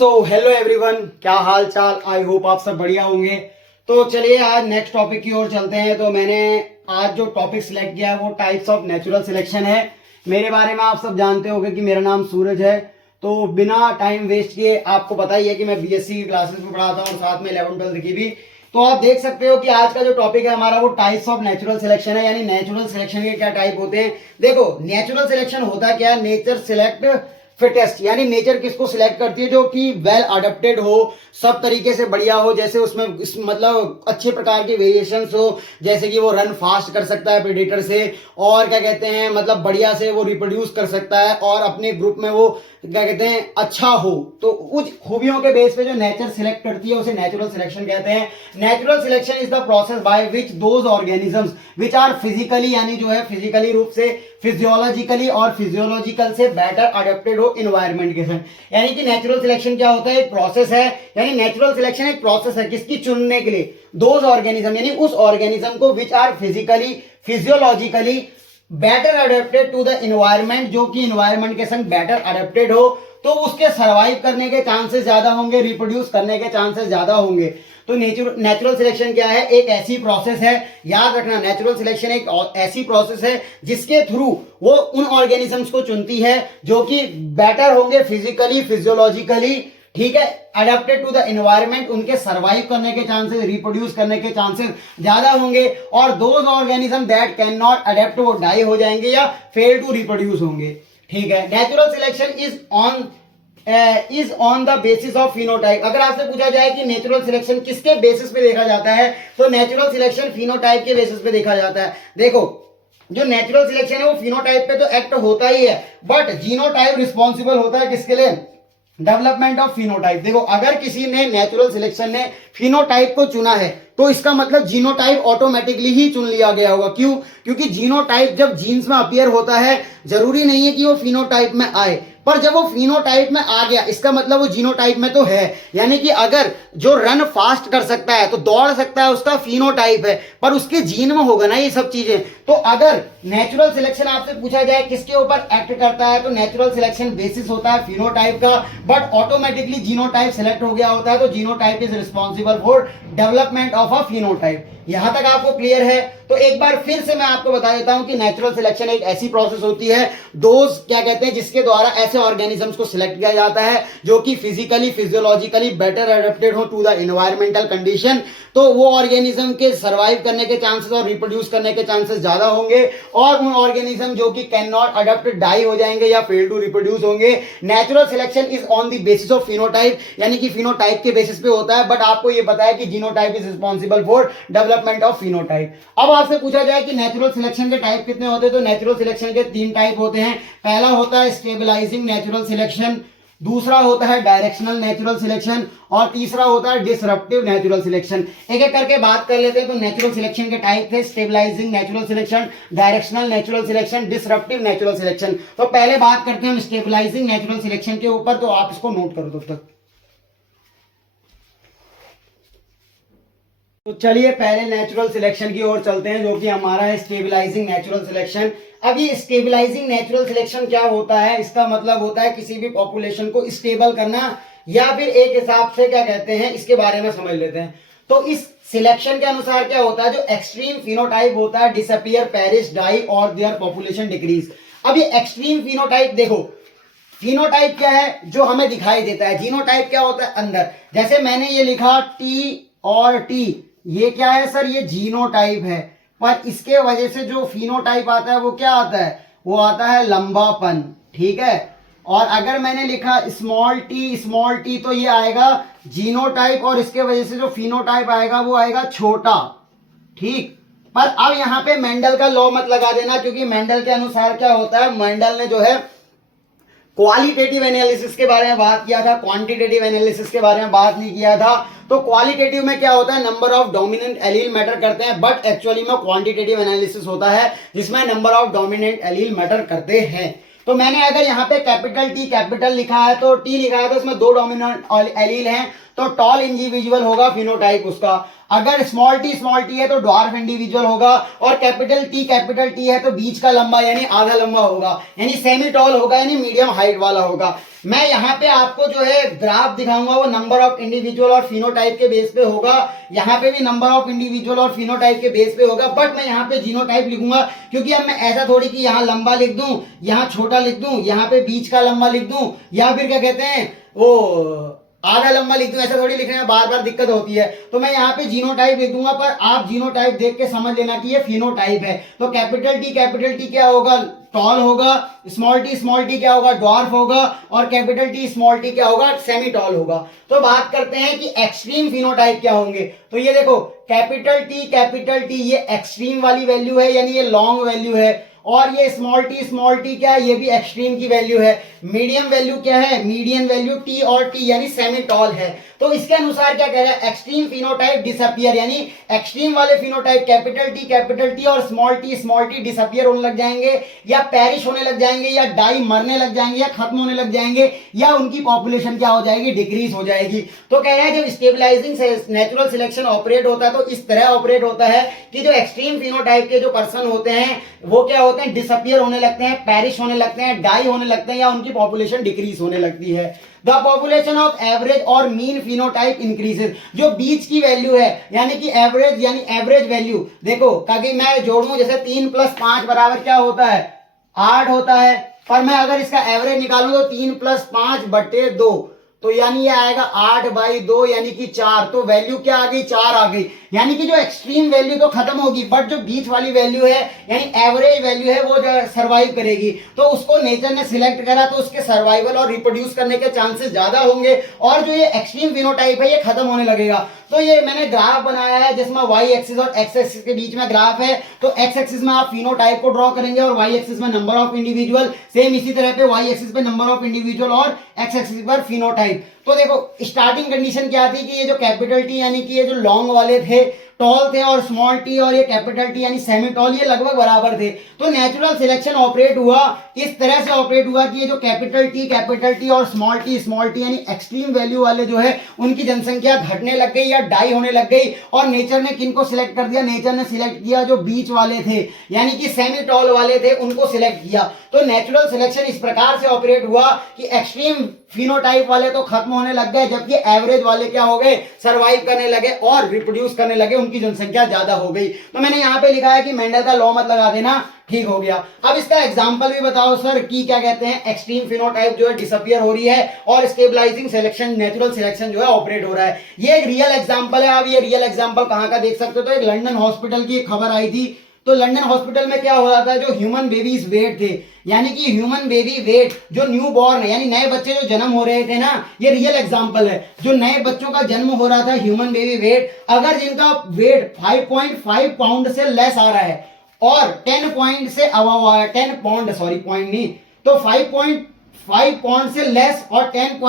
Hello everyone, क्या हाल चाल। I hope आप सब बढ़िया होंगे। तो चलिए आज नेक्स्ट टॉपिक की ओर चलते हैं। तो मैंने आज जो टॉपिक सिलेक्ट किया है वो टाइप्स ऑफ नेचुरल सिलेक्शन है। मेरे बारे में आप सब जानते होंगे कि मेरा नाम सूरज है। तो बिना टाइम वेस्ट किए, आपको पता ही है कि मैं बीएससी की क्लासेस में पढ़ाता हूँ और साथ में 11th-12th की भी। तो आप देख सकते हो कि आज का जो टॉपिक है हमारा वो टाइप्स ऑफ नेचुरल सिलेक्शन है, यानी नेचुरल सिलेक्शन के क्या टाइप होते हैं। देखो, नेचुरल सिलेक्शन होता क्या है? नेचर सिलेक्ट फिटेस्ट, यानी नेचर किसको सिलेक्ट करती है जो कि वेल अडेप्टेड हो, सब तरीके से बढ़िया हो। जैसे उसमें मतलब अच्छे प्रकार के वेरिएशंस हो, जैसे कि वो रन फास्ट कर सकता है प्रेडेटर से, और क्या कहते हैं मतलब बढ़िया से वो रिप्रोड्यूस कर सकता है, और अपने ग्रुप में वो क्या कहते हैं अच्छा हो। तो उस खूबियों के बेस पे जो नेचर सिलेक्ट करती है उसे नेचुरल सिलेक्शन कहते हैं। Natural selection is the process by which those organisms which are physically, यानी जो है फिजिकली रूप से, फिजियोलॉजिकली और फिजियोलॉजिकल से बेटर अडेप्टेड हो इन्वायरमेंट के साथ। यानी कि नेचुरल सिलेक्शन क्या होता है? एक प्रोसेस है। यानी नेचुरल सिलेक्शन एक प्रोसेस है किसकी? चुनने के लिए दोज ऑर्गेनिज्म, यानी उस ऑर्गेनिज्म को which are physically physiologically better adapted to the environment, जो कि इन्वायरमेंट के संग बेटर अडेप्टेड हो, तो उसके सर्वाइव करने के चांसेस ज्यादा होंगे, रिप्रोड्यूस करने के चांसेस ज्यादा होंगे। तो नेचुरल सिलेक्शन क्या है? एक ऐसी प्रोसेस है, याद रखना, नेचुरल सिलेक्शन एक ऐसी प्रोसेस है जिसके थ्रू वो उन ऑर्गेनिजम्स को चुनती है जो कि बेटर होंगे फिजिकली फिजियोलॉजिकली, ठीक है, अडेप्टेड टू द एनवायरमेंट, उनके सर्वाइव करने के चांसेस, रिप्रोड्यूस करने के चांसेस ज्यादा होंगे। और those organism that can not adapt, वो डाई हो जाएंगे या फेल टू रिप्रोड्यूस होंगे। ठीक है। Natural selection is on the basis of phenotype. अगर आपसे पूछा जाए कि नेचुरल सिलेक्शन किसके बेसिस पे देखा जाता है, तो नेचुरल सिलेक्शन फिनोटाइप के बेसिस पे देखा जाता है। देखो, जो नेचुरल सिलेक्शन है वो फिनोटाइप पे तो एक्ट होता ही है, बट जीनोटाइप रिस्पॉन्सिबल होता है किसके लिए? Development of phenotype. देखो, अगर किसी ने नेचुरल सिलेक्शन ने फिनोटाइप को चुना है तो इसका मतलब जीनोटाइप ऑटोमेटिकली ही चुन लिया गया होगा। क्यों? क्योंकि जीनोटाइप जब जीन्स में अपीयर होता है, जरूरी नहीं है कि वो फिनोटाइप में आए, पर जब वो फिनोटाइप में आ गया इसका मतलब वो जीनोटाइप में तो है। यानी कि अगर जो रन फास्ट कर सकता है तो दौड़ सकता है, उसका फिनोटाइप है, पर उसके जीन में होगा ना ये सब चीजें। तो अगर नेचुरल सिलेक्शन आपसे पूछा जाए किसके ऊपर एक्ट करता है, तो नेचुरल सिलेक्शन बेसिस होता है फिनोटाइप का, बट ऑटोमेटिकली जीनोटाइप सिलेक्ट हो गया होता है। तो genotype is responsible for development of a phenotype. यहां तक आपको क्लियर है? तो एक बार फिर से मैं आपको बता देता हूं कि नेचुरल सिलेक्शन एक ऐसी प्रोसेस होती है, दोज क्या कहते हैं, जिसके द्वारा ऐसे ऑर्गेनिजम्स को सिलेक्ट किया जाता है जो कि फिजिकली फिजियोलॉजिकली बेटर अडेप्टेड हो टू द एनवायरमेंटल कंडीशन। तो वो ऑर्गेनिज्म के सर्वाइव करने के चांसेस और रिप्रोड्यूस करने के चांसेस ज्यादा होंगे, और उन ऑर्गेनिज्म जो कि कैन नॉट अडेप्ट डाई हो जाएंगे या फेल टू रिप्रोड्यूस होंगे। Natural selection is on the basis of phenotype, यानी कि फिनोटाइप के बेसिस पे होता है, बट आपको ये पता है कि genotype is responsible for development of phenotype. अब आपसे पूछा जाए कि नेचुरल सिलेक्शन के टाइप कितने होते हैं, तो नेचुरल सिलेक्शन के 3 टाइप होते हैं। पहला होता है स्टेबलाइजिंग नेचुरल सिलेक्शन, दूसरा होता है डायरेक्शनल नेचुरल सिलेक्शन, और तीसरा होता है डिसरप्टिव नेचुरल सिलेक्शन। एक एक करके बात कर लेते हैं। तो नेचुरल सिलेक्शन के टाइप थे stabilising natural selection, directional natural selection, disruptive natural selection. तो पहले बात करते हैं स्टेबलाइजिंग नेचुरल सिलेक्शन के ऊपर, तो आप इसको नोट करो तब तक। तो चलिए पहले नेचुरल सिलेक्शन की ओर चलते हैं, जो कि हमारा है स्टेबलाइजिंग नेचुरल सिलेक्शन। अब ये स्टेबलाइजिंग नेचुरल सिलेक्शन क्या होता है? इसका मतलब होता है किसी भी पॉपुलेशन को स्टेबल करना, या फिर एक हिसाब से क्या कहते हैं, इसके बारे में समझ लेते हैं। तो इस सिलेक्शन के अनुसार क्या होता है, जो एक्सट्रीम फिनोटाइप होता है डिसअपीयर, पेरिश, डाई और देयर पॉपुलेशन डिक्रीज। अब ये एक्सट्रीम फिनोटाइप, देखो फिनोटाइप क्या है जो हमें दिखाई देता है, जीनोटाइप क्या होता है अंदर। जैसे मैंने ये लिखा टी और टी, ये क्या है सर? ये जीनोटाइप है, पर इसके वजह से जो फिनोटाइप आता है वो क्या आता है? वो आता है लंबापन, ठीक है। और अगर मैंने लिखा स्मॉल टी, तो ये आएगा जीनोटाइप, और इसके वजह से जो फिनोटाइप आएगा वो आएगा छोटा, ठीक। पर अब यहां पे मेंडल का लॉ मत लगा देना, क्योंकि मेंडल के अनुसार क्या होता है, मेंडल ने जो है क्वालिटेटिव एनालिसिस के बारे में बात किया था, क्वांटिटेटिव एनालिसिस के बारे में बात नहीं किया था। तो क्वालिटेटिव में क्या होता है, number of dominant allele matter करते हैं, बट एक्चुअली में क्वांटिटेटिव एनालिसिस होता है जिसमें number of dominant allele matter करते हैं। तो मैंने अगर यहाँ पे कैपिटल टी कैपिटल लिखा है, तो टी लिखा है, तो इसमें 2 डोमिनेंट एलील हैं, तो टॉल इंडिविजुअल होगा फिनोटाइप उसका। अगर स्मॉल टी है तो ड्वार्फ इंडिविजुअल होगा, और कैपिटल टी है तो बीच का लंबा यानी आधा लंबा होगा, यानी सेमी टॉल होगा, यानी मीडियम हाइट वाला होगा। मैं यहाँ पे आपको जो है ग्राफ दिखाऊंगा वो नंबर ऑफ इंडिविजुअल और फिनोटाइप के बेस पे होगा। यहाँ पे भी नंबर ऑफ इंडिविजुअल और फिनोटाइप के बेस पे होगा, बट मैं यहाँ पे जीनोटाइप लिखूंगा, क्योंकि अब मैं ऐसा थोड़ी कि यहाँ लंबा लिख दूं, यहाँ छोटा लिख दूं, यहाँ पे बीच का लंबा लिख दूं, या फिर क्या कहते हैं वो आधा लंबा लिख दूं, ऐसा थोड़ी लिखने में बार बार दिक्कत होती है। तो मैं यहाँ पे जीनोटाइप लिख दूंगा, पर आप जीनोटाइप देख के समझ लेना कि ये फिनोटाइप है। तो कैपिटल टी क्या होगा, टॉल होगा, स्मॉल टी क्या होगा, ड्वार्फ होगा, और कैपिटल टी क्या होगा, सेमी टॉल होगा। तो बात करते हैं कि एक्सट्रीम फिनोटाइप क्या होंगे। तो ये देखो कैपिटल टी ये एक्सट्रीम वाली वैल्यू है, यानी ये लॉन्ग वैल्यू है, और ये स्मॉल टी क्या है, ये भी एक्सट्रीम की वैल्यू है। मीडियम वैल्यू क्या है, मीडियन वैल्यू टी और टी यानी सेमी टॉल है। तो इसके अनुसार क्या कह रहा है, एक्सट्रीम फिनोटाइप डिसअपियर, यानी एक्सट्रीम वाले फिनोटाइप कैपिटल टी और स्मॉल टी डिसअपियर होने लग जाएंगे, या पेरिश होने लग जाएंगे, या डाई मरने लग जाएंगे, या खत्म होने लग जाएंगे, या उनकी पॉपुलेशन क्या हो जाएगी, डिक्रीज हो जाएगी। तो कह रहा है जब स्टेबलाइजिंग नेचुरल सिलेक्शन ऑपरेट होता है तो इस तरह ऑपरेट होता है कि जो एक्सट्रीम फिनोटाइप के जो पर्सन होते हैं वो क्या होते हैं, डिसअपियर होने लगते हैं, पेरिश होने लगते हैं, डाई होने लगते हैं, या उनकी पॉपुलेशन डिक्रीज होने लगती है। द पॉपुलेशन ऑफ एवरेज और मीन फिनोटाइप इंक्रीजेस, जो बीच की वैल्यू है यानी कि एवरेज, यानी एवरेज वैल्यू देखो, ताकि मैं जोड़ूं, जैसे 3 + 5 बराबर क्या होता है, 8 होता है, पर मैं अगर इसका एवरेज निकालूं तो 3 + 5/2, तो यानी ये आएगा 8/2 यानी कि 4। तो वैल्यू क्या आ गई, 4 आ गई। यानी कि जो एक्सट्रीम वैल्यू तो खत्म होगी, बट जो बीच वाली वैल्यू है यानी एवरेज वैल्यू है वो जो सर्वाइव करेगी। तो उसको नेचर ने सिलेक्ट करा, तो उसके सर्वाइवल और रिप्रोड्यूस करने के चांसेस ज्यादा होंगे, और जो ये एक्सट्रीम फिनोटाइप है ये खत्म होने लगेगा। तो ये मैंने ग्राफ बनाया है जिसमें वाई एक्सिस और एक्स एक्सिस के बीच में ग्राफ है। तो एक्स एक्सिस में आप फिनोटाइप को ड्रॉ करेंगे और वाई एक्सिस में नंबर ऑफ इंडिविजुअल, सेम इसी तरह पे वाई एक्सिस पे नंबर ऑफ इंडिविजुअल और एक्स एक्सिस पर फिनोटाइप। तो देखो स्टार्टिंग कंडीशन क्या थी कि ये जो कैपिटल टी यानी कि ये जो लॉन्ग वाले थे, टॉल थे, और स्मॉल टी और ये कैपिटल टी यानी सेमी टॉल, ये लगभग बराबर थे। तो नेचुरल सिलेक्शन ऑपरेट हुआ, इस तरह से ऑपरेट हुआ कि ये जो कैपिटल टी और स्मॉल टी यानी एक्सट्रीम वैल्यू वाले जो है उनकी जनसंख्या घटने लग गई या डाई होने लग गई। और नेचर ने किनको सिलेक्ट कर दिया, नेचर ने सिलेक्ट किया जो बीच वाले थे यानी कि सेमी टॉल वाले थे, उनको सिलेक्ट किया। तो नेचुरल सिलेक्शन इस प्रकार से ऑपरेट हुआ कि एक्सट्रीम फिनोटाइप वाले तो खत्म होने लग गए, जबकि एवरेज वाले क्या हो गए, सर्वाइव करने लगे और रिप्रोड्यूस करने लगे, उनकी जनसंख्या ज्यादा हो गई। तो मैंने यहाँ पे लिखा है कि मेंडल का लॉ मत लगा देना, ठीक हो गया। अब इसका एग्जांपल भी बताओ सर कि क्या कहते हैं, एक्सट्रीम फिनोटाइप जो है डिसअपियर हो रही है और स्टेबलाइजिंग सिलेक्शन नेचुरल सिलेक्शन जो है ऑपरेट हो रहा है। ये एक रियल एग्जांपल है। आप ये रियल एग्जांपल कहां का देख सकते हो, तो एक लंदन हॉस्पिटल की एक खबर आई थी। तो लंदन हॉस्पिटल में क्या हो रहा था, जो ह्यूमन बेबीज वेट थे, यानी कि ह्यूमन बेबी वेट, जो न्यू बॉर्न है यानी नए बच्चे जो जन्म हो रहे थे ना, ये रियल एग्जांपल है। जो नए बच्चों का जन्म हो रहा था, ह्यूमन बेबी वेट, अगर जिनका वेट 5.5 पाउंड से लेस आ रहा है और 10 पॉइंट से अबव आ रहा है, 10 पाउंड, सॉरी पॉइंट नहीं, तो 5.5 पाउंड से लेस और 10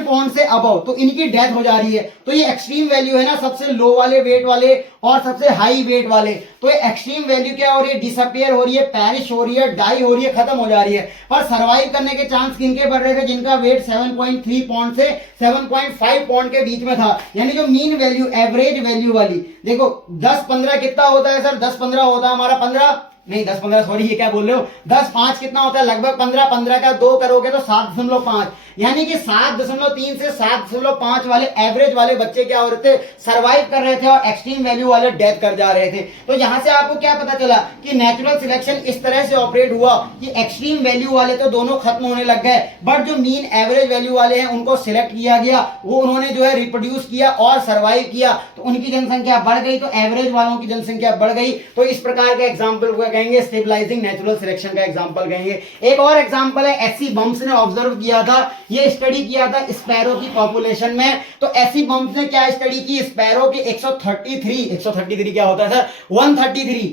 पाउंड से अबव, तो इनकी डेथ हो जा रही है। तो ये एक्सट्रीम वैल्यू है ना, सबसे लो वाले वेट वाले और सबसे हाई वेट वाले। तो ये एक्सट्रीम वैल्यू क्या हो रही है, डिसअपियर हो रही है, पेरिश हो रही है, डाई हो रही है, खत्म हो जा रही है। और सर्वाइव करने के चांस किनके बढ़ रहे थे, जिनका वेट 7.3 पाउंड से 7.5 पाउंड के बीच में था। यानी जो मीन वैल्यू, एवरेज वैल्यू वाली, देखो 10-15 कितना होता है सर, 10-15 होता है हमारा 15 नहीं 10-15, सॉरी ये क्या बोल रहे हो, 10-5 कितना होता है, लगभग 15 का 2 करोगे तो 7.5, यानी कि 7.3 से 7.5 वाले एवरेज वाले बच्चे क्या हो रहे थे, सरवाइव कर रहे थे, और एक्सट्रीम वैल्यू वाले डेथ कर जा रहे थे। तो यहां से आपको क्या पता चला कि नेचुरल सिलेक्शन इस तरह से ऑपरेट हुआ कि एक्सट्रीम वैल्यू वाले तो दोनों खत्म होने लग गए, बट जो मीन एवरेज वैल्यू वाले हैं उनको सिलेक्ट किया गया, वो उन्होंने जो है रिप्रोड्यूस किया और सर्वाइव किया, तो उनकी जनसंख्या बढ़ गई, तो एवरेज वालों की जनसंख्या बढ़ गई। तो इस प्रकार के एग्जाम्पल को कहेंगे स्टेबलाइजिंग नेचुरल सिलेक्शन का एग्जांपल कहेंगे। एक और एग्जांपल है, एसी बम्स ने ऑब्जर्व किया था, ये स्टडी किया था स्पैरो की पॉपुलेशन में। तो एसी बम्स ने क्या स्टडी की, स्पैरो की 133 क्या होता है सर, 133,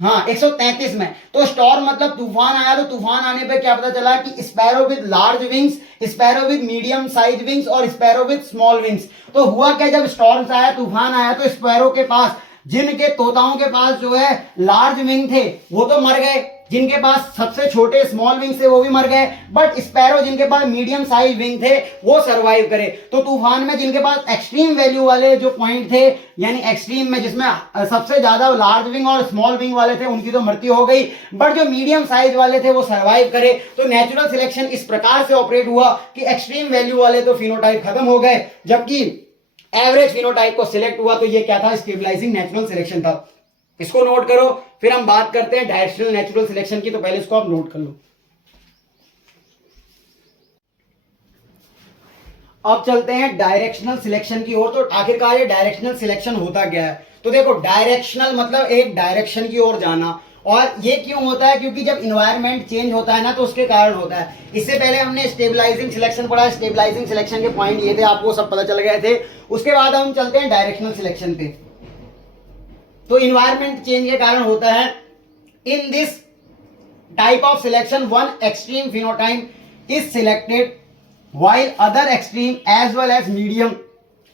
हाँ 133 में। तो स्टॉर्म मतलब तूफान आया, तो तूफान आने पे क्या पता चला कि sparrow with large wings, sparrow with medium size wings और स्पैरो विद स्मॉल विंग्स। तो हुआ क्या, जब स्टॉर्म्स आया, तूफान आया, तो स्पैरो के पास, जिनके तोताओं के पास जो है लार्ज विंग थे वो तो मर गए, जिनके पास सबसे छोटे स्मॉल विंग थे वो भी मर गए, बट स्पैरो जिनके पास मीडियम साइज विंग थे वो सरवाइव करे। तो तूफान में जिनके पास एक्सट्रीम वैल्यू वाले जो पॉइंट थे, यानी एक्सट्रीम में जिसमें सबसे ज्यादा लार्ज विंग और स्मॉल विंग वाले थे, उनकी तो मृत्यु हो गई, बट जो मीडियम साइज वाले थे वो सरवाइव करे। तो नेचुरल सिलेक्शन इस प्रकार से ऑपरेट हुआ कि एक्सट्रीम वैल्यू वाले तो फिनोटाइप खत्म हो गए, जबकि एवरेज फिनोटाइप को सिलेक्ट हुआ। तो ये क्या था? स्टेबलाइजिंग नेचुरल सिलेक्शन था। इसको नोट करो, फिर हम बात करते हैं डायरेक्शनल नेचुरल सिलेक्शन की। तो पहले इसको आप नोट कर लो। अब चलते हैं डायरेक्शनल सिलेक्शन की ओर। तो आखिरकार ये डायरेक्शनल सिलेक्शन होता क्या है? तो देखो, डायरेक्शनल मतलब एक डायरेक्शन की ओर जाना। और ये क्यों होता है? क्योंकि जब इन्वायरमेंट चेंज होता है ना, तो उसके कारण होता है। इससे पहले हमने स्टेबलाइजिंग सिलेक्शन पढ़ा। स्टेबलाइजिंग सिलेक्शन के पॉइंट ये थे, आपको सब पता चल गए थे। उसके बाद हम चलते हैं डायरेक्शनल सिलेक्शन पे। तो इन्वायरमेंट चेंज के कारण होता है। In this type of selection one extreme phenotype is selected while other extreme as well as medium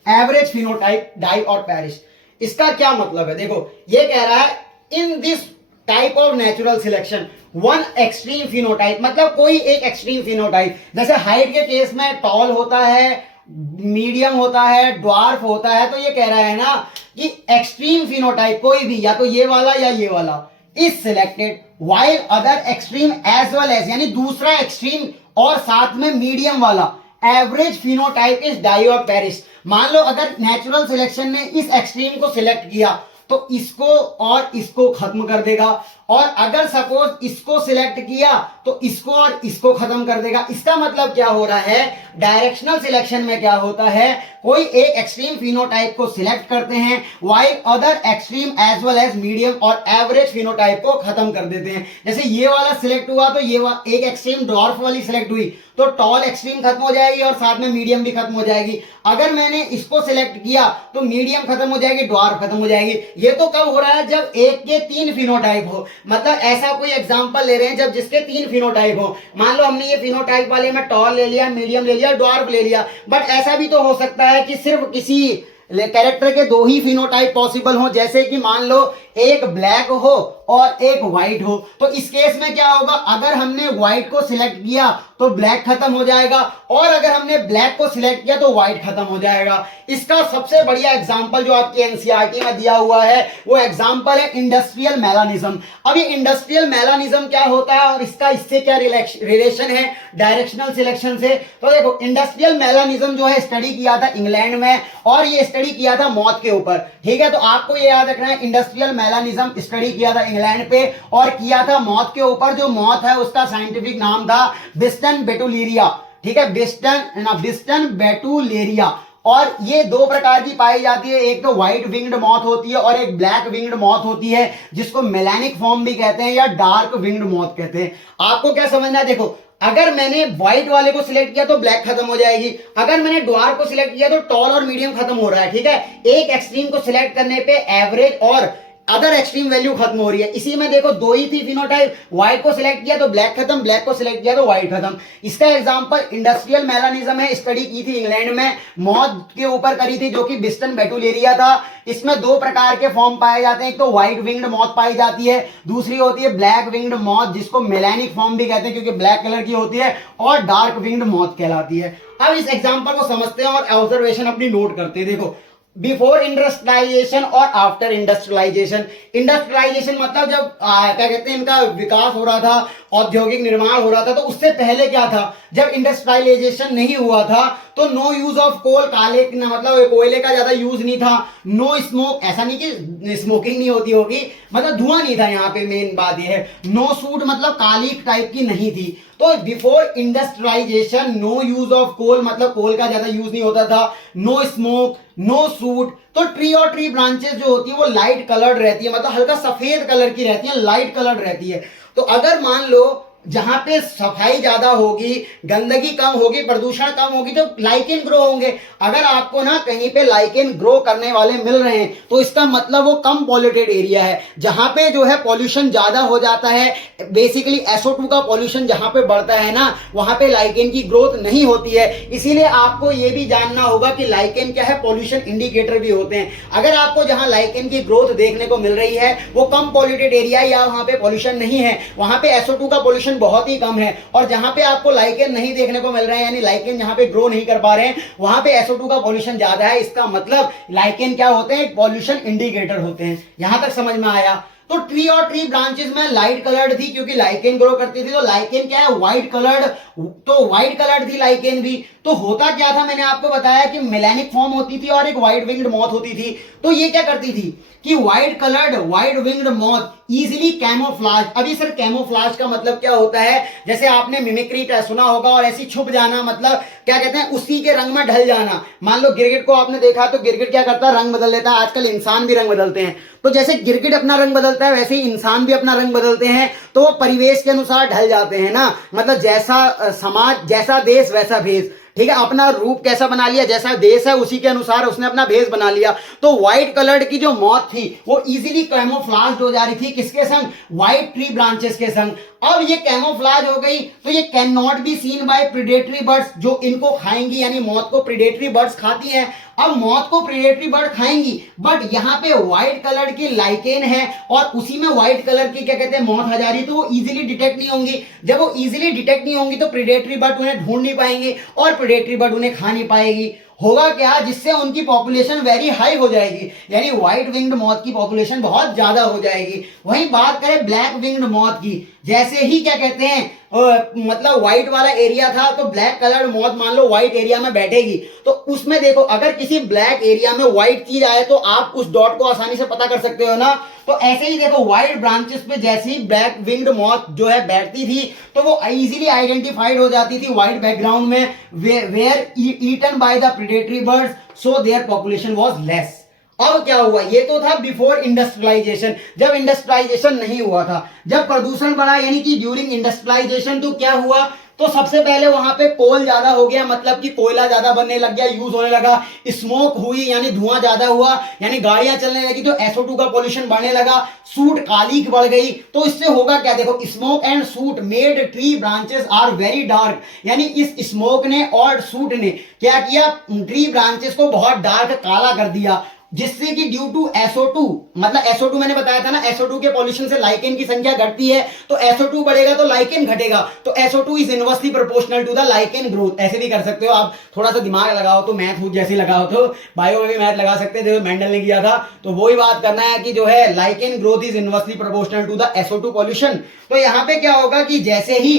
average phenotype die or perish। इसका क्या मतलब है? देखो, ये कह रहा है in this type of natural selection one extreme phenotype, मतलब कोई एक एक्सट्रीम फिनोटाइप, जैसे हाइट के केस में टॉल होता है, मीडियम होता है, ड्वार्फ होता है। तो ये कह रहा है ना कि एक्सट्रीम फिनोटाइप कोई भी, या तो ये वाला या ये वाला, is selected while other extreme as well as, यानी दूसरा एक्सट्रीम और साथ में मीडियम वाला एवरेज फिनोटाइप इज डाई और पेरिश। मान लो अगर नेचुरल सिलेक्शन ने इस एक्सट्रीम को सिलेक्ट किया तो इसको और इसको खत्म कर देगा, और अगर सपोज इसको सिलेक्ट किया तो इसको और इसको खत्म कर देगा। इसका मतलब क्या हो रहा है? डायरेक्शनल सिलेक्शन में क्या होता है, कोई एक एक्सट्रीम फिनोटाइप को सिलेक्ट करते हैं, while other extreme as well as medium और एवरेज फिनोटाइप को खत्म कर देते हैं। जैसे ये वाला सिलेक्ट हुआ तो ये एक एक्सट्रीम ड्वार्फ वाली सिलेक्ट हुई तो टॉल एक्सट्रीम खत्म हो जाएगी और साथ में मीडियम भी खत्म हो जाएगी। अगर मैंने इसको सिलेक्ट किया तो मीडियम खत्म हो जाएगी, ड्वार्फ खत्म हो जाएगी। ये तो कब हो रहा है? जब एक के तीन फिनोटाइप हो। मतलब ऐसा कोई एग्जांपल ले रहे हैं जब जिसके तीन फिनोटाइप हो। मान लो हमने ये फिनोटाइप वाले में टॉल ले लिया, मीडियम ले लिया, ड्वार्फ ले लिया, बट ऐसा भी तो हो सकता है कि सिर्फ किसी कैरेक्टर के दो ही फिनोटाइप पॉसिबल हो। जैसे कि मान लो एक ब्लैक हो और एक व्हाइट हो, तो इस केस में क्या होगा? अगर हमने व्हाइट को सिलेक्ट किया तो ब्लैक खत्म हो जाएगा, और अगर हमने ब्लैक को सिलेक्ट किया तो व्हाइट खत्म हो जाएगा। इसका सबसे बढ़िया एग्जांपल जो आपके एनसीईआरटी में दिया हुआ है वो एग्जांपल है इंडस्ट्रियल मेलानिज्म। अब ये इंडस्ट्रियल मेलानिज्म क्या होता है और इसका इससे क्या रिलेशन है डायरेक्शनल सिलेक्शन से? तो देखो, इंडस्ट्रियल मेलानिज्म जो है स्टडी किया था इंग्लैंड में, और ये स्टडी किया था मौत के ऊपर। ठीक है, तो आपको ये याद रखना है, इंडस्ट्रियल मेलानिज्म स्टडी किया था इंग्लैंड पे और किया था मौत के ऊपर। जो मौत है उसका साइंटिफिक नाम था बिस्टन बेटुलेरिया। ठीक है, बिस्टन बेटुलेरिया। और ये दो प्रकार की पाई जाती है, एक तो व्हाइट विंग्ड मॉथ होती है और एक ब्लैक विंग्ड मॉथ होती है, जिसको मेलानिक फॉर्म भी कहते हैं या डार्क विंग्ड मॉथ कहते हैं। आपको क्या समझना है? देखो, अगर मैंने व्हाइट वाले को सिलेक्ट किया तो ब्लैक खत्म हो जाएगी, अगर मैंने ड्वार्फ को सिलेक्ट किया तो टॉल और मीडियम खत्म हो रहा है। ठीक है, एक एक्सट्रीम को सिलेक्ट करने पे एवरेज और अदर एक्सट्रीम वैल्यू खत्म हो रही है। इसी में देखो दो ही थी फिनोटाइप, व्हाइट को सिलेक्ट किया तो ब्लैक खत्म, ब्लैक को सिलेक्ट किया तो व्हाइट खत्म। इसका एग्जांपल इंडस्ट्रियल मेलानिज्म है, स्टडी की थी इंग्लैंड में, मॉथ के ऊपर करी थी जो कि बिस्टन बेटुलेरिया था। इसमें दो प्रकार के फॉर्म पाए जाते हैं, एक तो व्हाइट विंग्ड मॉथ पाई जाती है, दूसरी होती है ब्लैक विंग्ड मॉथ जिसको मेलानिक फॉर्म भी कहते हैं क्योंकि ब्लैक कलर की होती है, और डार्क विंग्ड मॉथ कहलाती है। अब इस एग्जांपल को समझते हैं और ऑब्जर्वेशन अपनी नोट करते हैं। देखो, बिफोर इंडस्ट्रियलाइजेशन और आफ्टर इंडस्ट्रियलाइजेशन। इंडस्ट्रियलाइजेशन मतलब जब क्या कहते हैं इनका विकास हो रहा था, औद्योगिक निर्माण हो रहा था, तो उससे पहले क्या था? जब इंडस्ट्रियलाइजेशन नहीं हुआ था तो नो यूज ऑफ कोल, काले मतलब कोयले का ज्यादा यूज नहीं था। नो स्मोक, ऐसा नहीं कि स्मोकिंग नहीं होती होगी, मतलब धुआं नहीं था। यहाँ पे मेन बात यह है। नो सूट मतलब काली टाइप की नहीं थी। तो before industrialisation no use of coal मतलब कोल का ज्यादा यूज नहीं होता था। No smoke, no soot. तो ट्री और ट्री ब्रांचेस जो होती है वो लाइट कलर्ड रहती है, मतलब हल्का सफेद कलर की रहती है, लाइट कलर्ड रहती है। तो अगर मान लो जहां पे सफाई ज्यादा होगी, गंदगी कम होगी, प्रदूषण कम होगी, तो लाइकेन ग्रो होंगे। अगर आपको ना कहीं पे लाइकेन ग्रो करने वाले मिल रहे हैं तो इसका मतलब वो कम पॉल्यूटेड एरिया है। जहां पे जो है पॉल्यूशन ज्यादा हो जाता है, बेसिकली SO2 का पॉल्यूशन जहां पे बढ़ता है ना, वहां पे लाइकेन की ग्रोथ नहीं होती है। इसीलिए आपको ये भी जानना होगा कि लाइकेन क्या है, पॉल्यूशन इंडिकेटर भी होते हैं। अगर आपको जहां लाइकेन की ग्रोथ देखने को मिल रही है वो कम पॉल्यूटेड एरिया या वहां पे पॉल्यूशन नहीं है, वहां पे SO2 का पॉल्यूशन बहुत ही कम है, और जहां पे आपको लाइकेन नहीं देखने को मिल रहे हैं, यानी लाइकेन जहां पे ग्रो नहीं कर पा रहे हैं, वहां पे SO2 का पॉल्यूशन ज्यादा है, इसका मतलब लाइकेन क्या होते हैं, पॉल्यूशन इंडिकेटर होते हैं। यहां तक समझ में आया। तो ट्री और ट्री ब्रांचेस में लाइट कलर्ड थी क्योंकि लाइकेन ग्रो करती थी, तो लाइकेन क्या है, व्हाइट कलर्ड, तो व्हाइट कलर्ड थी लाइकेन भी। तो होता क्या था, मैंने आपको बताया कि मेलेनिक फॉर्म होती थी और एक व्हाइट विंग्ड मॉथ होती थी। तो ये क्या करती थी कि white coloured white winged moth easily camouflage. अभी सर कैमोफ्लाज का मतलब क्या होता है, जैसे आपने मिमिक्री सुना होगा, और ऐसी छुप जाना, मतलब क्या कहते हैं, उसी के रंग में ढल जाना। मान लो गिरगिट को आपने देखा तो गिरगिट क्या करता है, रंग बदल लेता है। आजकल इंसान भी रंग बदलते हैं, तो जैसे गिरगिट अपना रंग बदलता है वैसे ही इंसान भी अपना रंग बदलते हैं, तो वो परिवेश के अनुसार ढल जाते हैं ना। मतलब जैसा समाज, जैसा देश वैसा भेष, ठीक है, अपना रूप कैसा बना लिया, जैसा देश है उसी के अनुसार उसने अपना भेष बना लिया। तो व्हाइट कलर्ड की जो मॉथ थी वो इजीली कैमोफ्लाज हो जा रही थी, किसके संग, व्हाइट ट्री ब्रांचेस के संग। अब ये कैमोफ्लाज हो गई तो ये can not be seen by predatory birds, जो इनको खाएंगी, यानी मौत को प्रीडेटरी बर्ड्स खाती हैं। अब मौत को प्रीडेटरी बर्ड खाएंगी, बट यहाँ पे व्हाइट कलर की लाइकेन है और उसी में व्हाइट कलर की क्या कहते हैं, मौत आ जा रही, तो वो इजीली डिटेक्ट नहीं होंगी। जब वो इजीली डिटेक्ट नहीं होंगी तो प्रीडेटरी बर्ड उन्हें ढूंढ नहीं पाएंगे और प्रीडेटरी बर्ड उन्हें खा नहीं पाएगी। होगा क्या, जिससे उनकी पॉपुलेशन वेरी हाई हो जाएगी, यानी व्हाइट विंग्ड मॉथ की पॉपुलेशन बहुत ज्यादा हो जाएगी। वहीं बात करें ब्लैक विंग्ड मॉथ की, जैसे ही क्या कहते हैं मतलब व्हाइट वाला एरिया था तो ब्लैक कलर्ड मॉथ मान लो व्हाइट एरिया में बैठेगी, तो उसमें देखो अगर किसी ब्लैक एरिया में व्हाइट चीज आए तो आप उस डॉट को आसानी से पता कर सकते हो ना। तो ऐसे ही देखो व्हाइट ब्रांचेस पे जैसे ही ब्लैक विंग्ड मॉथ जो है बैठती थी तो वो इजीली आइडेंटिफाइड हो जाती थी व्हाइट बैकग्राउंड में, were eaten by the predatory birds, so their population was less. अब क्या हुआ, ये तो था बिफोर इंडस्ट्रियलाइजेशन, जब इंडस्ट्रियलाइजेशन नहीं हुआ था, जब प्रदूषण बढ़ा यानी कि ड्यूरिंग इंडस्ट्रियलाइजेशन, तो क्या हुआ, तो सबसे पहले वहां पे कोल ज्यादा हो गया, मतलब कि कोयला ज्यादा बनने लग गया, यूज होने लगा। स्मोक हुई यानी धुआं ज्यादा हुआ, यानी गाड़ियां चलने लगी तो SO2 का पॉल्यूशन बढ़ने लगा। सूट कालीख बढ़ गई, तो इससे होगा क्या, देखो smoke and soot made tree branches are very dark, यानी इस स्मोक ने और सूट ने क्या किया, ट्री ब्रांचेस को बहुत डार्क काला कर दिया, जिससे कि ड्यू टू SO2, मतलब SO2 मैंने बताया था ना, SO2 के पॉल्यूशन से लाइकेन की संख्या घटती है, तो SO2 बढ़ेगा तो लाइकेन घटेगा, तो SO2 is inversely proportional to the lichen growth. ऐसे भी कर सकते हो आप, थोड़ा सा दिमाग लगाओ तो मैथ जैसे लगाओ, तो बायो में भी मैथ लगा सकते थे, मेंडल ने किया था, तो वही बात करना है कि जो है lichen growth is inversely proportional to the SO2 pollution. तो यहाँ पे क्या होगा कि जैसे ही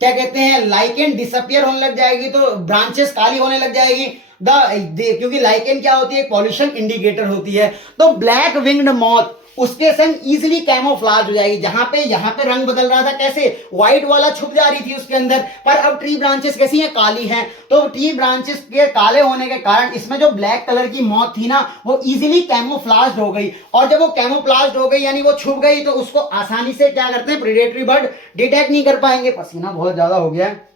क्या कहते हैं लाइकेन डिसअपियर होने लग जाएगी तो ब्रांचेस काली होने लग जाएगी, क्योंकि लाइकेन क्या होती है, पॉल्यूशन इंडिकेटर होती है। तो ब्लैक विंग्ड मॉथ उसके संग इजीली कैमोफ्लाज हो जाएगी, जहां पे यहाँ पे रंग बदल रहा था, कैसे व्हाइट वाला छुप जा रही थी उसके अंदर, पर अब ट्री ब्रांचेस कैसी हैं, काली हैं, तो ट्री ब्रांचेस के काले होने के कारण इसमें जो ब्लैक कलर की मॉथ थी ना वो इजीली कैमोफ्लाज हो गई, और जब वो कैमोफ्लाज हो गई यानी वो छुप गई तो उसको आसानी से क्या करते हैं, प्रीडेटरी बर्ड डिटेक्ट नहीं कर पाएंगे। पसीना बहुत ज्यादा हो गया है,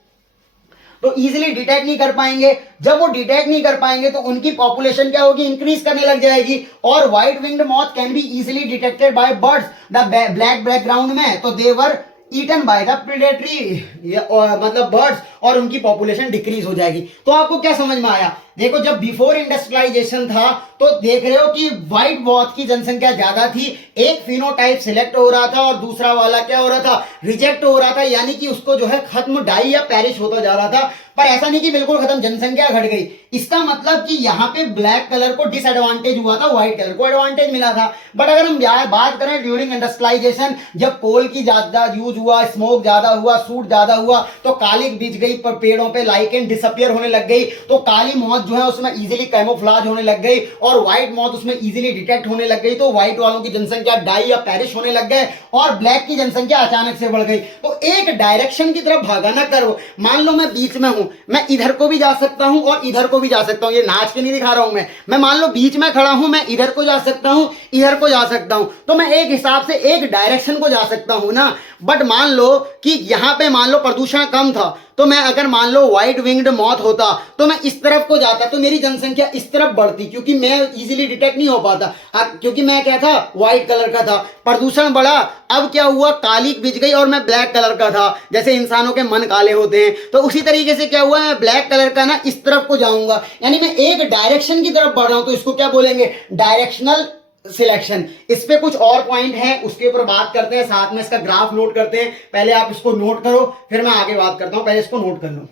तो इजीली डिटेक्ट नहीं कर पाएंगे। जब वो डिटेक्ट नहीं कर पाएंगे तो उनकी पॉपुलेशन क्या होगी, इंक्रीज करने लग जाएगी, और white winged moth can be easily detected by birds the black background में, तो दे वर ईटन बाय द प्रीडेटरी मतलब बर्ड्स, और उनकी पॉपुलेशन डिक्रीज हो जाएगी। तो आपको क्या समझ में आया, देखो जब बिफोर इंडस्ट्रियलाइजेशन था तो देख रहे हो कि व्हाइट मॉथ की जनसंख्या ज्यादा थी, एक फिनोटाइप सिलेक्ट हो रहा था और दूसरा वाला क्या हो रहा था, रिजेक्ट हो रहा था, यानी कि उसको जो है खत्म, डाई या पेरिश होता जा रहा था। पर ऐसा नहीं कि बिल्कुल खत्म, जनसंख्या घट गई, इसका मतलब कि यहाँ पे ब्लैक कलर को डिसएडवांटेज हुआ था, व्हाइट कलर को एडवांटेज मिला था। बट अगर हम बात करें ड्यूरिंग इंडस्ट्रियलाइजेशन, जब कोल की ज्यादा यूज हुआ, स्मोक ज्यादा हुआ, सूट ज्यादा हुआ, तो काली बिछ गई, पेड़ों पे लाइकेन डिसअपियर होने लग गई, तो काली मौत जो है उसमें इजीली कैमोफ्लाज होने लग गई और व्हाइट मॉथ उसमें इजीली डिटेक्ट होने लग गई, तो व्हाइट वालों की जनसंख्या डाई या पेरिश होने लग गए और ब्लैक की जनसंख्या अचानक से बढ़ गई। तो एक डायरेक्शन की तरफ भागा ना करो। मान लो मैं बीच में हूं, मैं इधर को भी जा सकता हूं और इधर को भी जा सकता हूं, ये नाच के नहीं दिखा रहा हूं मैं मान लो बीच में खड़ा हूं, मैं इधर को जा सकता हूं, इधर को जा सकता हूं, तो मैं एक हिसाब से एक डायरेक्शन को जा सकता हूं ना। बट मान लो कि यहां पे मान लो प्रदूषण कम था, तो मैं अगर मान लो व्हाइट विंग्ड मॉथ होता तो मैं इस तरफ को जाता, तो मेरी जनसंख्या इस तरफ बढ़ती, क्योंकि मैं इजीली डिटेक्ट नहीं हो पाता, क्योंकि मैं क्या था, व्हाइट कलर का था। प्रदूषण बढ़ा, अब क्या हुआ, काली बिछ गई और मैं ब्लैक कलर का था। जैसे इंसानों के मन काले होते हैं, तो उसी तरीके से क्या हुआ, मैं ब्लैक कलर का ना इस तरफ को जाऊंगा, यानी मैं एक डायरेक्शन की तरफ बढ़ रहा हूं, तो इसको क्या बोलेंगे, डायरेक्शनल सिलेक्शन। इस पे कुछ और पॉइंट है, उसके ऊपर बात करते हैं, साथ में इसका ग्राफ नोट करते हैं। पहले आप इसको नोट करो, फिर मैं आगे बात करता हूं, पहले इसको नोट कर लो।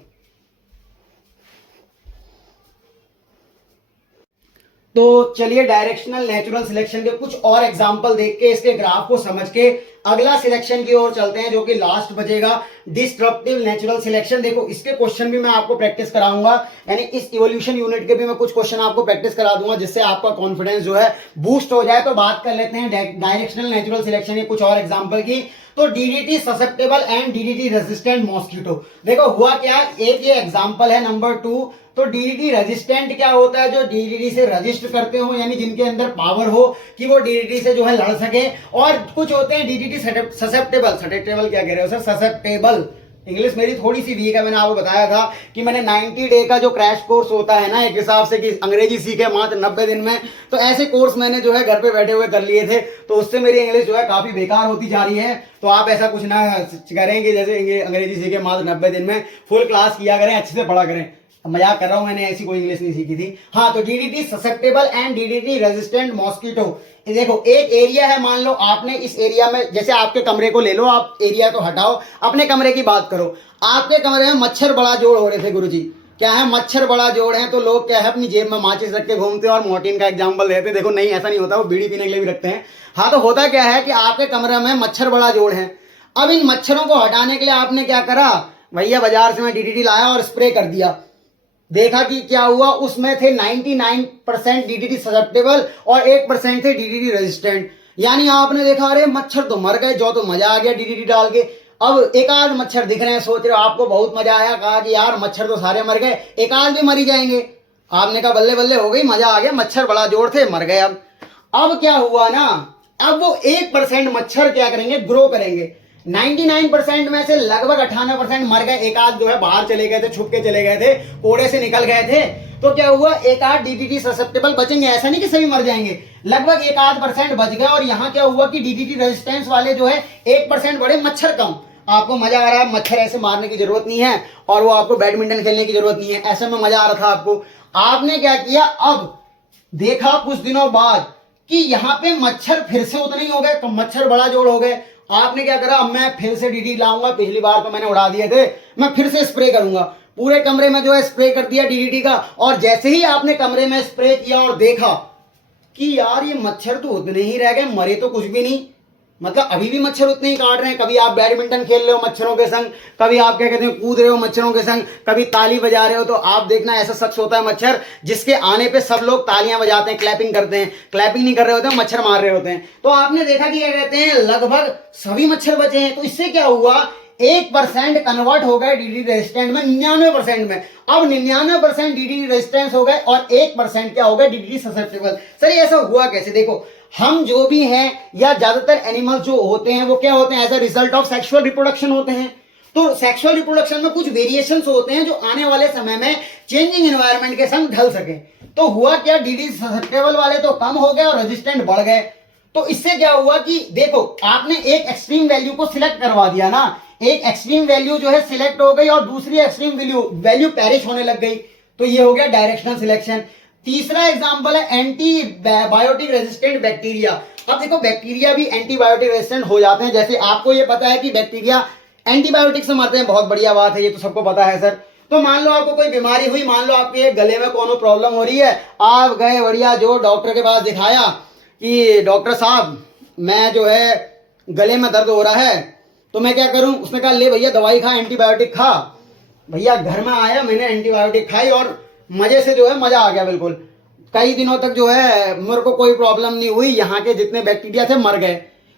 तो चलिए डायरेक्शनल नेचुरल सिलेक्शन के कुछ और एग्जांपल देख के, इसके ग्राफ को समझ के अगला सिलेक्शन की ओर चलते हैं, जो कि लास्ट बचेगा, डिस्ट्रप्टिव नेचुरल सिलेक्शन। देखो इसके क्वेश्चन भी मैं आपको प्रैक्टिस कराऊंगा, यानी इस इवोल्यूशन यूनिट के भी मैं कुछ क्वेश्चन आपको प्रैक्टिस करा दूंगा, जिससे आपका कॉन्फिडेंस जो है बूस्ट हो जाए। तो बात कर लेते हैं डायरेक्शनल नेचुरल सिलेक्शन के कुछ और एग्जाम्पल की। तो DDT susceptible and DDT resistant mosquito. देखो हुआ क्या, एक ये एग्जाम्पल है नंबर 2। तो डीडीटी रेजिस्टेंट क्या होता है, जो डीडीटी से रजिस्ट करते हो, यानी जिनके अंदर पावर हो कि वो डीडीटी से जो है लड़ सके। और कुछ होते हैं डीडीटी ससेप्टेबल, ससेप्टेबल क्या कह रहे हो सर, ससेप्टेबल। इंग्लिश मेरी थोड़ी सी वीक है, मैंने आपको बताया था कि मैंने 90 डे का जो क्रैश कोर्स होता है ना, एक हिसाब से कि अंग्रेजी सीखे मात्र 90 दिन में, तो ऐसे कोर्स मैंने जो है घर पे बैठे हुए कर लिए थे, तो उससे मेरी इंग्लिश जो है काफी बेकार होती जा रही है। तो आप ऐसा कुछ ना करेंगे जैसे अंग्रेजी सीखे मात्र 90 दिन में, फुल क्लास किया करें, अच्छे से पढ़ा करें। मजाक कर रहा हूं, मैंने ऐसी कोई इंग्लिश नहीं सीखी थी। हाँ, तो DDT susceptible and DDT resistant mosquito. देखो एक एरिया है, मान लो आपने इस एरिया में, जैसे आपके कमरे को ले लो, आप एरिया को हटाओ, अपने कमरे की बात करो। आपके कमरे में मच्छर बड़ा जोड़ हो रहे थे गुरुजी, क्या है, मच्छर बड़ा जोड़ है, तो लोग क्या है अपनी जेब में माचिस रख के घूमते हैं और मोर्टिन का एग्जाम्पल देते हैं। देखो नहीं, ऐसा नहीं होता, वो बीड़ी पीने के लिए भी रखते हैं। हाँ, तो होता क्या है कि आपके कमरे में मच्छर बड़ा जोड़ है। अब इन मच्छरों को हटाने के लिए आपने क्या करा, भैया बाजार से मैं डीडीटी लाया और स्प्रे कर दिया। देखा कि क्या हुआ, उसमें थे 99% डीडीटी ससेप्टेबल और 1% थे डीडीटी रेजिस्टेंट। यानी आपने देखा अरे मच्छर तो मर गए, जो तो मजा आ गया डीडीटी डाल के। अब एक आध मच्छर दिख रहे हैं, सोच रहे हो आपको बहुत मजा आया, कहा कि यार मच्छर तो सारे मर गए, एक आध भी मरी जाएंगे। आपने कहा बल्ले बल्ले हो गई, मजा आ गया, मच्छर बड़ा जोड़ थे, मर गए। अब क्या हुआ ना, अब वो 1% मच्छर क्या करेंगे, ग्रो करेंगे। 99% में से लगभग 98% मर गए, एक आध जो है बाहर चले गए थे, छुप के चले गए थे, कोड़े से निकल गए थे। तो क्या हुआ, एक आध डीडीटी ससेप्टेबल बचेंगे, ऐसा नहीं कि सभी मर जाएंगे, लगभग एक आध % बच गए। और यहाँ क्या हुआ कि डीडीटी रेजिस्टेंस वाले जो है 1% बढ़े, मच्छर कम। आपको मजा आ रहा है, मच्छर ऐसे मारने की जरूरत नहीं है और वो आपको बैडमिंटन खेलने की जरूरत नहीं है, ऐसे में मजा आ रहा था आपको। आपने क्या किया, अब देखा कुछ दिनों बाद कि यहाँ पे मच्छर फिर से उतने ही हो गए, तो मच्छर बड़ा जोड़ हो गए। आपने क्या करा, अब मैं फिर से डीडीटी लाऊंगा, पिछली बार तो मैंने उड़ा दिए थे, मैं फिर से स्प्रे करूंगा, पूरे कमरे में जो है स्प्रे कर दिया डीडीटी का। और जैसे ही आपने कमरे में स्प्रे किया और देखा कि यार ये मच्छर तो उतने ही रह गए, मरे तो कुछ भी नहीं, मतलब अभी भी मच्छर उतने ही काट रहे हैं। कभी आप बैडमिंटन खेल रहे हो मच्छरों के संग, कभी आप क्या कहते हैं कूद रहे हो मच्छरों के संग, कभी ताली बजा रहे हो, तो आप देखना ऐसा शख्स होता है मच्छर जिसके आने पे सब लोग तालियां बजाते हैं, क्लैपिंग करते हैं। क्लैपिंग नहीं कर रहे होते हैं, मच्छर मार रहे होते हैं। तो आपने देखा कि क्या कहते हैं लगभग सभी मच्छर बचे हैं। तो इससे क्या हुआ, 1% कन्वर्ट हो गए डीडीटी रेजिस्टेंट में 99% में। अब 99% डीडीटी रेजिस्टेंस हो गए और 1% क्या हो गए डीडीटी ससेप्टेबल। सर ये ऐसा हुआ कैसे, देखो हम जो भी हैं या ज्यादातर एनिमल्स जो होते हैं वो क्या होते हैं, as a result of sexual reproduction होते हैं। तो सेक्सुअल रिप्रोडक्शन में कुछ वेरिएशंस होते हैं जो आने वाले समय में चेंजिंग एनवायरनमेंट के संग ढल सके। तो हुआ क्या, डीडीटी ससेप्टेबल वाले तो कम हो गए और रेजिस्टेंट बढ़ गए। तो इससे क्या हुआ कि देखो आपने एक एक्सट्रीम वैल्यू को सिलेक्ट करवा दिया ना, एक एक्सट्रीम वैल्यू जो है सिलेक्ट हो गई और दूसरी एक्सट्रीम वैल्यू पेरिश होने लग गई। तो ये हो गया डायरेक्शनल सिलेक्शन। तीसरा एग्जांपल है एंटीबायोटिक रेजिस्टेंट बैक्टीरिया। अब देखो बैक्टीरिया भी एंटीबायोटिक रेजिस्टेंट हो जाते हैं, जैसे आपको ये पता है कि बैक्टीरिया एंटीबायोटिक से मरते हैं, बहुत बढ़िया बात है, ये तो सबको पता है सर। तो मान लो आपको कोई बीमारी हुई, मान लो आपके गले में कोनो प्रॉब्लम हो रही है, आप गए बढ़िया जो डॉक्टर के पास दिखाया कि डॉक्टर साहब मैं जो है गले में दर्द हो रहा है, तो मैं क्या करूं, उसने कहा ले भैया दवाई खा, एंटीबायोटिक खा। भैया घर में आया, मैंने एंटीबायोटिक खाई और मजे से जो है मजा आ गया बिल्कुल। कई दिनों तक जो है मेरे को कोई प्रॉब्लम नहीं हुई, यहाँ के जितने बैक्टीरिया थे मर गए,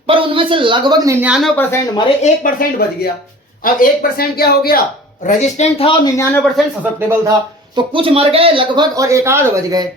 पर उनमें से लगभग 99% मरे, 1% बच गया। अब 1% क्या हो गया, रेजिस्टेंट था और 99% ससेप्टेबल था, तो कुछ मर गए लगभग और एक आध बच गए।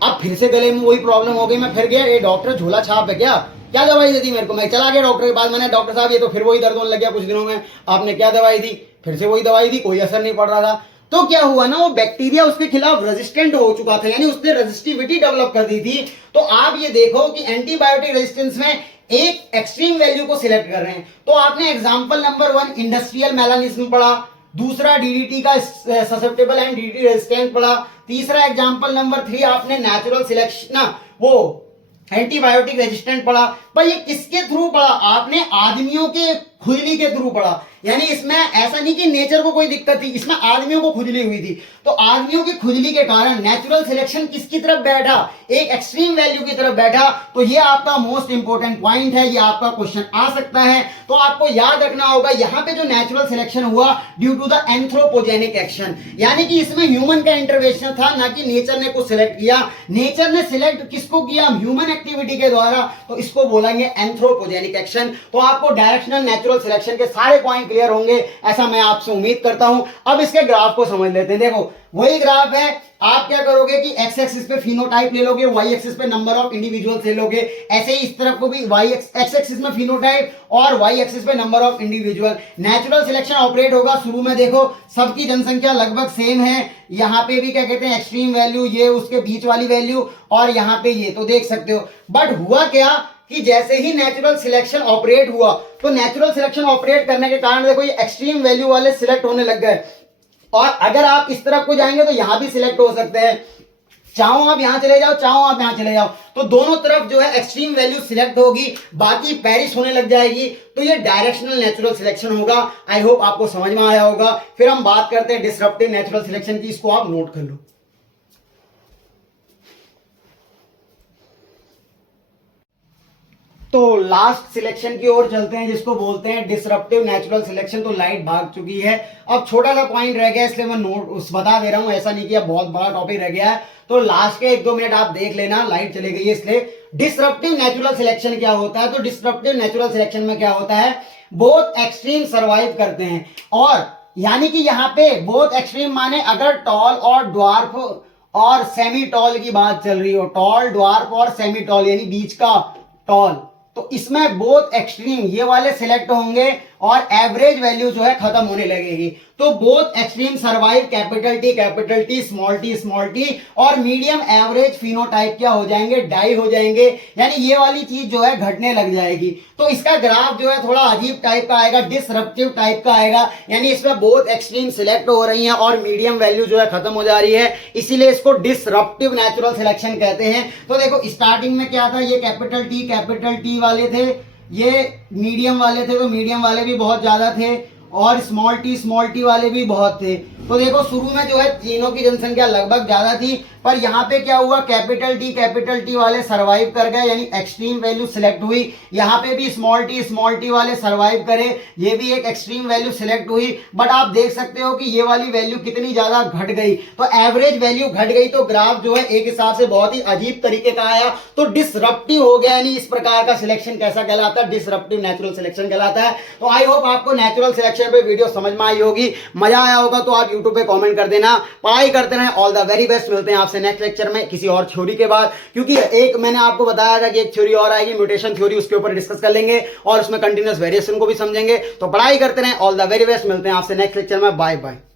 अब फिर से गले में वही प्रॉब्लम हो गई, मैं फिर गया, ये डॉक्टर झोला छाप है क्या दवाई दे दी मेरे को, मैं चला गया डॉक्टर के पास, मैंने डॉक्टर साहब ये तो फिर वही दर्द होने लग गया कुछ दिनों में, आपने क्या दवाई दी, फिर से वही दवाई दी, कोई असर नहीं पड़ रहा था। तो क्या हुआ ना, वो बैक्टीरिया उसके खिलाफ रेजिस्टेंट हो चुका था, यानी उसने रेजिस्टिविटी डेवलप कर दी थी। तो आप ये देखो कि एंटीबायोटिक रेजिस्टेंस में एक एक्सट्रीम वैल्यू को सिलेक्ट कर रहे हैं। तो आपने एग्जांपल नंबर 1 इंडस्ट्रियल मेलानिज्म पढ़ा, दूसरा डीडीटी का ससेप्टेबल एंड डीडीटी रेजिस्टेंट पढ़ा, तीसरा एग्जांपल नंबर 3 आपने नेचुरल सिलेक्शन वो एंटीबायोटिक रेजिस्टेंट पढ़ा। पर ये किसके थ्रू पढ़ा आपने, आदमियों के खुजली के थ्रू पढ़ा। यानी इसमें ऐसा नहीं कि नेचर को कोई दिक्कत थी, इसमें आदमियों को खुजली हुई थी। तो आदमियों की खुजली के कारण नेचुरल सिलेक्शन किसकी तरफ बैठा, एक एक्सट्रीम वैल्यू की तरफ बैठा। तो ये आपका मोस्ट इंपोर्टेंट पॉइंट है, ये आपका क्वेश्चन आ सकता है। तो आपको याद रखना होगा यहाँ पे जो नेचुरल सिलेक्शन हुआ due to the anthropogenic action, यानी कि इसमें ह्यूमन का इंटरवेंशन था, ना कि नेचर ने कुछ सिलेक्ट किया। नेचर ने सिलेक्ट किसको किया, ह्यूमन एक्टिविटी के द्वारा, तो इसको बोलेंगे एंथ्रोपोजेनिक एक्शन। तो आपको डायरेक्शनल नेचुरल सिलेक्शन के सारे पॉइंट क्लियर होंगे, ऐसा मैं आपसे उम्मीद करता हूं। अब इसके ग्राफ को समझ लेते हैं। देखो वही ग्राफ है, आप क्या करोगे कि एक्स एक्सिस पे फिनोटाइप ले लोगे, वाई एक्सिस पे नंबर ऑफ इंडिविजुअल्स ले लोगे, ऐसे ही इस तरफ को भी एक्स एक्सिस में फिनोटाइप और वाई एक्सिस पे number of individual. Natural selection operate होगा, शुरू में देखो सबकी जनसंख्या लगभग सेम है, यहाँ पे भी क्या कहते हैं एक्सट्रीम वैल्यू, ये उसके बीच वाली वैल्यू और यहाँ पे ये, तो देख सकते हो। बट हुआ क्या कि जैसे ही नेचुरल सिलेक्शन ऑपरेट हुआ, तो नेचुरल सिलेक्शन ऑपरेट करने के कारण देखो ये एक्सट्रीम वैल्यू वाले सिलेक्ट होने लग गए, और अगर आप इस तरफ को जाएंगे तो यहां भी सिलेक्ट हो सकते हैं, चाहो आप यहां चले जाओ, चाहो आप यहां चले जाओ, तो दोनों तरफ जो है एक्सट्रीम वैल्यू सिलेक्ट होगी, बाकी पेरिश होने लग जाएगी। तो ये डायरेक्शनल नेचुरल सिलेक्शन होगा। आई होप आपको समझ में आया होगा। फिर हम बात करते हैं डिसरप्टिव नेचुरल सिलेक्शन की, इसको आप नोट कर लो। तो लास्ट सिलेक्शन की ओर चलते हैं, जिसको बोलते हैं डिसरप्टिव नेचुरल सिलेक्शन। तो लाइट भाग चुकी है, अब छोटा सा पॉइंट रह गया, इसलिए मैं नोट बता दे रहा हूं, ऐसा नहीं कि अब बहुत बड़ा टॉपिक रह गया है। तो लास्ट के 1-2 मिनट आप देख लेना, लाइट चली गई है इसलिए। डिसरप्टिव नेचुरल सिलेक्शन क्या होता है, तो डिसरप्टिव नेचुरल सिलेक्शन में क्या होता है, बोथ एक्सट्रीम सर्वाइव करते हैं। और यानी कि यहाँ पे बोथ एक्सट्रीम माने अगर टॉल और ड्वार्फ और सेमी टॉल की बात चल रही हो, टॉल, ड्वार्फ और सेमी टॉल यानी बीच का टॉल, तो इसमें बोथ एक्सट्रीम ये वाले सिलेक्ट होंगे और एवरेज वैल्यू जो है खत्म होने लगेगी। तो both extreme survive, capital T small T और मीडियम एवरेज फिनोटाइप क्या हो जाएंगे, डाई हो जाएंगे, यानी ये वाली चीज जो है घटने लग जाएगी। तो इसका ग्राफ जो है थोड़ा अजीब टाइप का आएगा, डिसरप्टिव टाइप का आएगा, यानी इसमें बोथ एक्सट्रीम सिलेक्ट हो रही हैं और मीडियम वैल्यू जो है खत्म हो जा रही है, इसीलिए इसको डिसरप्टिव नेचुरल सिलेक्शन कहते हैं। तो देखो स्टार्टिंग में क्या था, ये कैपिटल टी वाले थे, ये मीडियम वाले थे, तो मीडियम वाले भी बहुत ज्यादा थे, और स्मॉल टी वाले भी बहुत थे। तो देखो शुरू में जो है तीनों की जनसंख्या लगभग ज्यादा थी, पर यहाँ पे क्या हुआ, कैपिटल टी वाले सरवाइव कर गए, यानी एक्सट्रीम वैल्यू सिलेक्ट हुई। यहाँ पे भी स्मॉल टी वाले सरवाइव करे, ये भी एक एक्सट्रीम वैल्यू सिलेक्ट हुई। बट आप देख सकते हो कि ये वाली वैल्यू कितनी ज्यादा घट गई, तो एवरेज वैल्यू घट गई, तो ग्राफ जो है एक हिसाब से बहुत ही अजीब तरीके का आया, तो डिसरप्टिव हो गया। यानी इस प्रकार का सिलेक्शन कैसा कहलाता है, डिसरप्टिव नेचुरल सिलेक्शन कहलाता है। तो आई होप आपको नेचुरल सिलेक्शन पे वीडियो समझ में आई होगी, मजा आया होगा तो आप यूट्यूब पे कमेंट कर देना। पढ़ाई करते रहें, ऑल द वेरी बेस्ट। मिलते हैं आपसे नेक्स्ट लेक्चर में किसी और थ्योरी के बाद, क्योंकि एक मैंने आपको बताया था कि एक थ्योरी और आएगी म्यूटेशन थ्योरी, उसके ऊपर डिस्कस कर लेंगे और उसमें कंटिन्यूअस वेरिएशन को भी समझेंगे। तो पढ़ाई करते रहें, ऑल द वेरी बेस्ट। मिलते हैं आपसे नेक्स्ट लेक्चर में, बाय बाय।